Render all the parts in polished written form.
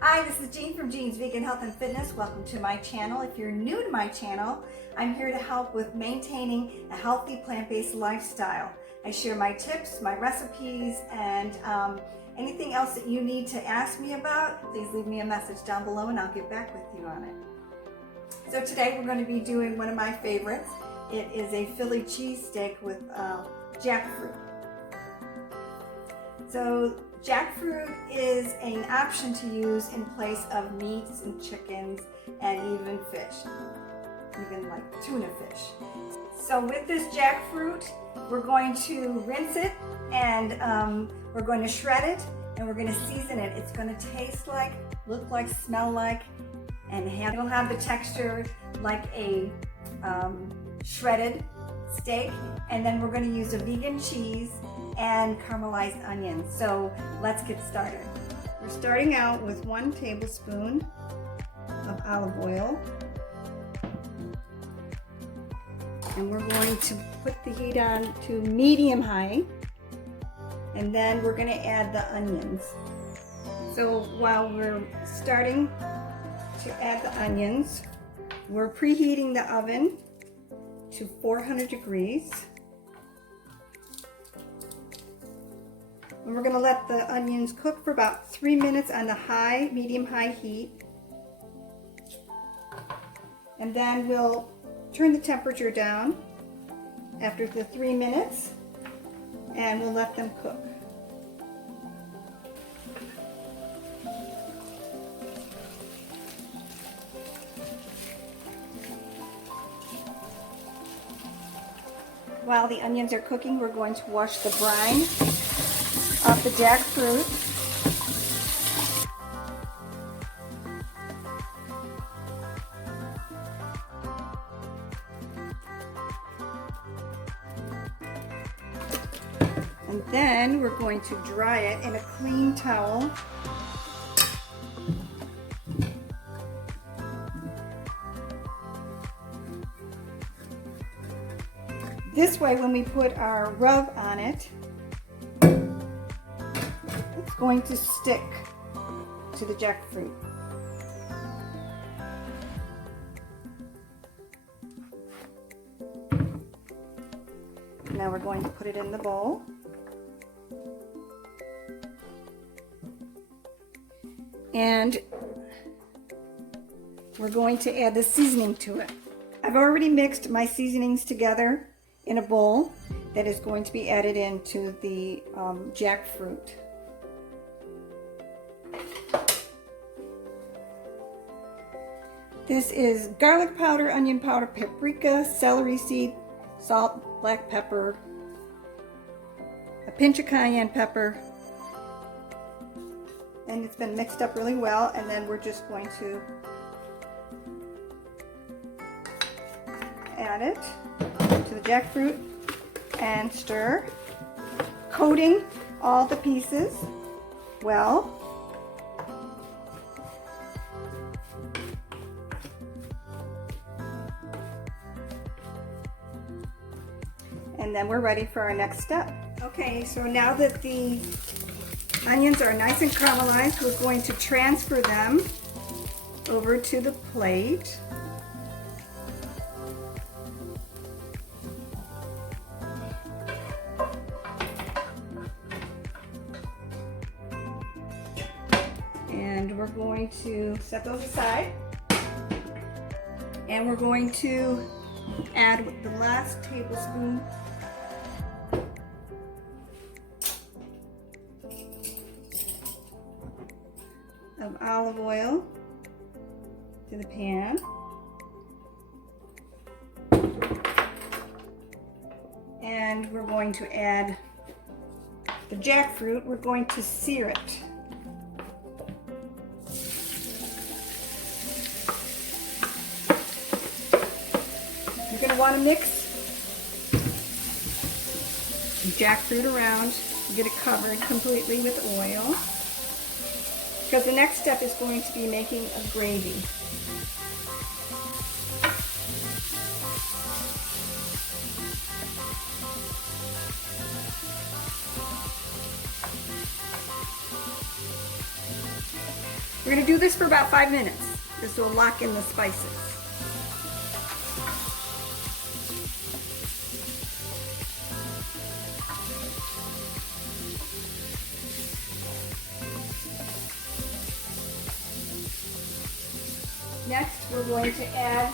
Hi, this is Jean from Jean's Vegan Health and Fitness. Welcome to my channel. If you're new to my channel, I'm here to help with maintaining a healthy plant-based lifestyle. I share my tips, my recipes, and anything else that you need to ask me about, please leave me a message down below and I'll get back with you on it. So today we're going to be doing one of my favorites. It is a Philly cheesesteak with jackfruit. So jackfruit is an option to use in place of meats and chickens and even fish, even like tuna fish. So with this jackfruit, we're going to rinse it and we're going to shred it and we're going to season it. It's going to taste like, look like, smell like, and it'll have the texture like a shredded steak. And then we're going to use a vegan cheese and caramelized onions. So let's get started. We're starting out with 1 tablespoon of olive oil. And we're going to put the heat on to medium high. And then we're going to add the onions. So while we're starting to add the onions, we're preheating the oven to 400 degrees. And we're going to let the onions cook for about 3 minutes on the medium-high heat. And then we'll turn the temperature down after the 3 minutes and we'll let them cook. While the onions are cooking, we're going to wash the brine off the jackfruit. And then we're going to dry it in a clean towel. This way, when we put our rub on it, it's going to stick to the jackfruit. Now we're going to put it in the bowl. And we're going to add the seasoning to it. I've already mixed my seasonings together in a bowl that is going to be added into the jackfruit. This is garlic powder, onion powder, paprika, celery seed, salt, black pepper, a pinch of cayenne pepper, and it's been mixed up really well. And then we're just going to add it to the jackfruit and stir, coating all the pieces well. And then we're ready for our next step. Okay, so now that the onions are nice and caramelized, we're going to transfer them over to the plate. And we're going to set those aside. And we're going to add the last tablespoon of olive oil to the pan. And we're going to add the jackfruit. We're going to sear it. You're going to want to mix the jackfruit around, get it covered completely with oil, because the next step is going to be making a gravy. We're going to do this for about 5 minutes. This will lock in the spices. Next, we're going to add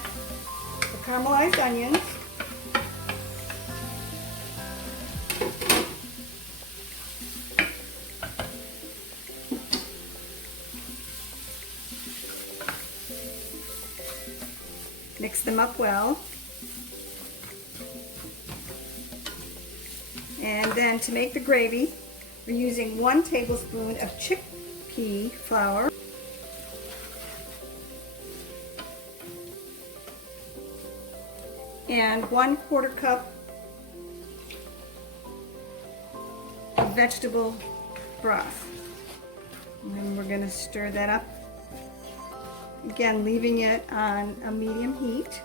the caramelized onions. Mix them up well. And then to make the gravy, we're using 1 tablespoon of chickpea flour. And 1/4 cup of vegetable broth. And then we're going to stir that up. Again, leaving it on a medium heat.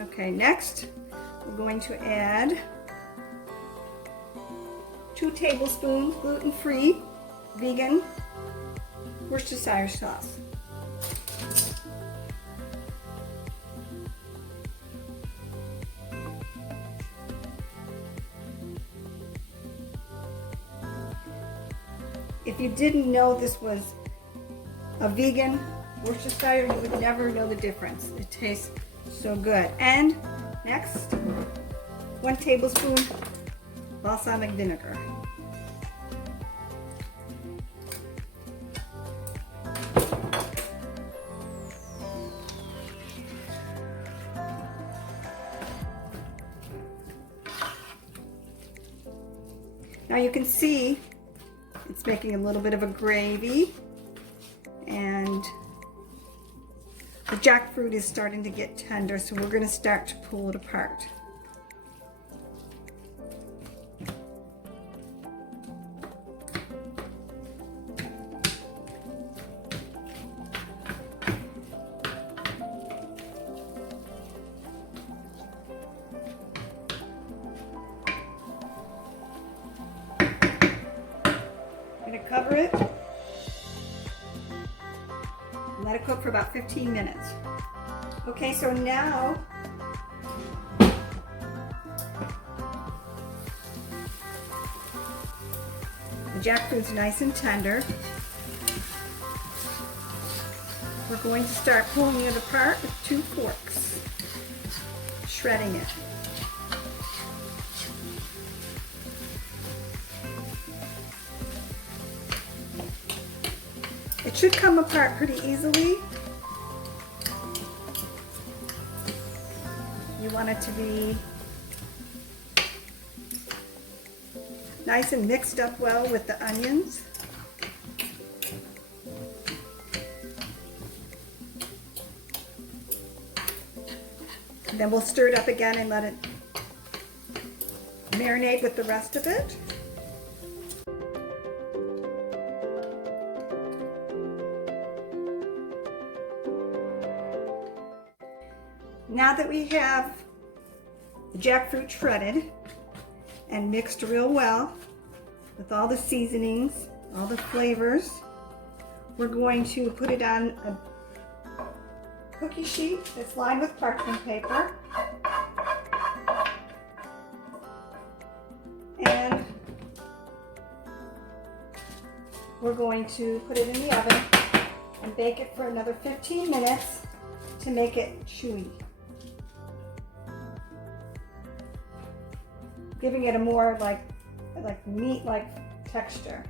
Okay, next we're going to add 2 tablespoons gluten-free vegan Worcestershire sauce. If you didn't know this was a vegan Worcestershire, you would never know the difference. It tastes so good. And next, 1 tablespoon balsamic vinegar. Now you can see it's making a little bit of a gravy, and the jackfruit is starting to get tender, so we're going to start to pull it apart. I'm going to cover it and let it cook for about 15 minutes. Okay, so now the jackfruit's nice and tender. We're going to start pulling it apart with 2 forks, shredding it. It should come apart pretty easily. You want it to be nice and mixed up well with the onions. And then we'll stir it up again and let it marinate with the rest of it. Now that we have the jackfruit shredded and mixed real well with all the seasonings, all the flavors, we're going to put it on a cookie sheet that's lined with parchment paper. And we're going to put it in the oven and bake it for another 15 minutes to make it chewy, giving it a more like meat-like texture.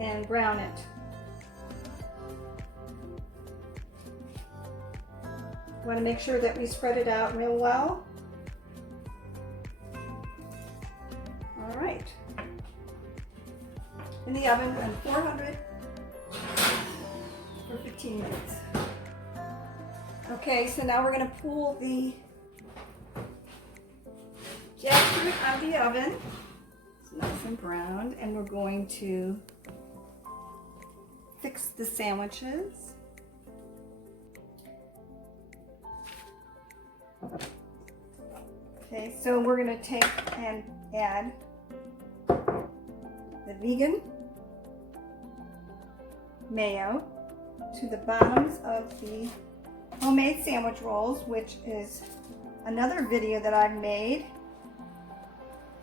And brown it. You want to make sure that we spread it out real well. All right. In the oven on 400 for 15 minutes. Okay, so now we're going to pull the jackfruit out of the oven. It's nice and browned, and we're going to fix the sandwiches. Okay, so we're going to take and add the vegan mayo to the bottoms of the homemade sandwich rolls, which is another video that I've made.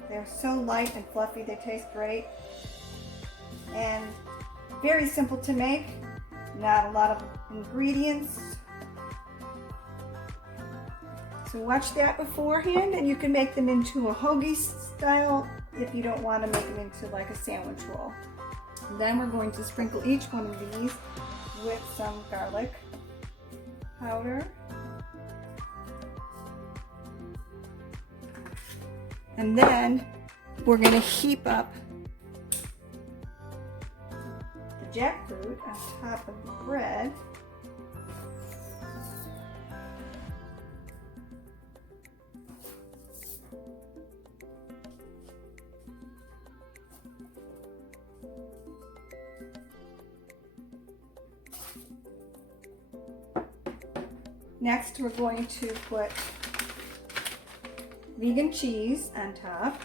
They're so light and fluffy, they taste great. And very simple to make, not a lot of ingredients. So watch that beforehand, and you can make them into a hoagie style if you don't want to make them into like a sandwich roll. And then we're going to sprinkle each one of these with some garlic powder. And then we're going to heap up the jackfruit on top of the bread. Next, we're going to put vegan cheese on top.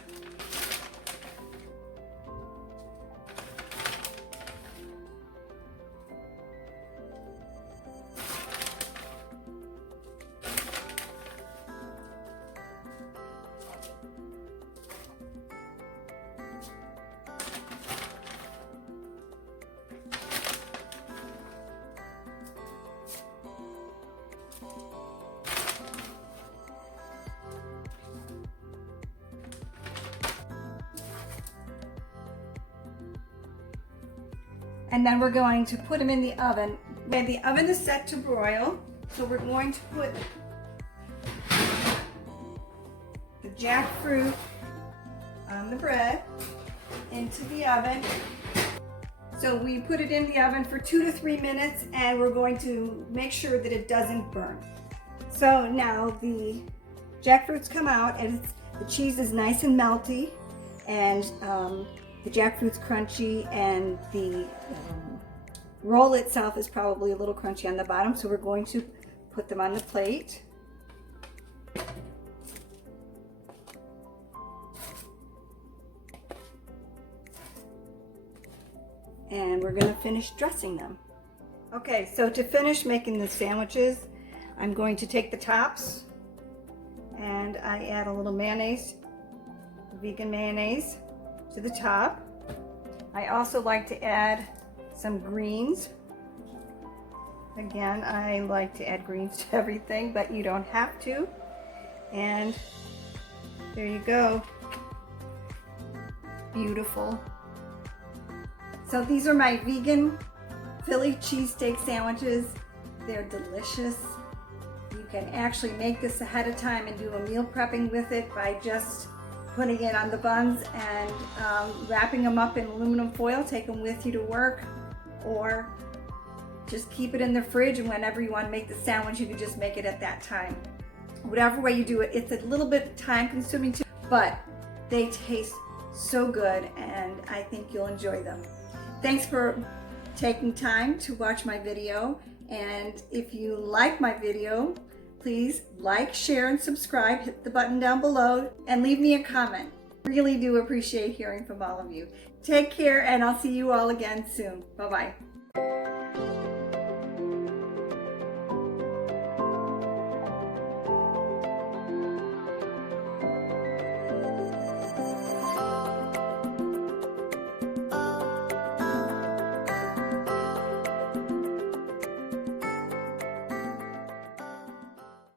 And then we're going to put them in the oven. And the oven is set to broil, so we're going to put the jackfruit on the bread into the oven. So we put it in the oven for 2 to 3 minutes, and we're going to make sure that it doesn't burn. So now the jackfruits come out, and the cheese is nice and melty, and the jackfruit's crunchy, and the roll itself is probably a little crunchy on the bottom, so we're going to put them on the plate. And we're going to finish dressing them. Okay, so to finish making the sandwiches, I'm going to take the tops and I add a little mayonnaise, vegan mayonnaise, to the top. I also like to add some greens. Again, I like to add greens to everything, but you don't have to. And there you go. Beautiful. So these are my vegan Philly cheesesteak sandwiches. They're delicious. You can actually make this ahead of time and do a meal prepping with it by just putting it on the buns and wrapping them up in aluminum foil. Take them with you to work, or just keep it in the fridge, and whenever you want to make the sandwich, you can just make it at that time. Whatever way you do it, it's a little bit time consuming too, but they taste so good, and I think you'll enjoy them. Thanks for taking time to watch my video, and if you like my video, please like, share, and subscribe. Hit the button down below and leave me a comment. Really do appreciate hearing from all of you. Take care, and I'll see you all again soon. Bye-bye.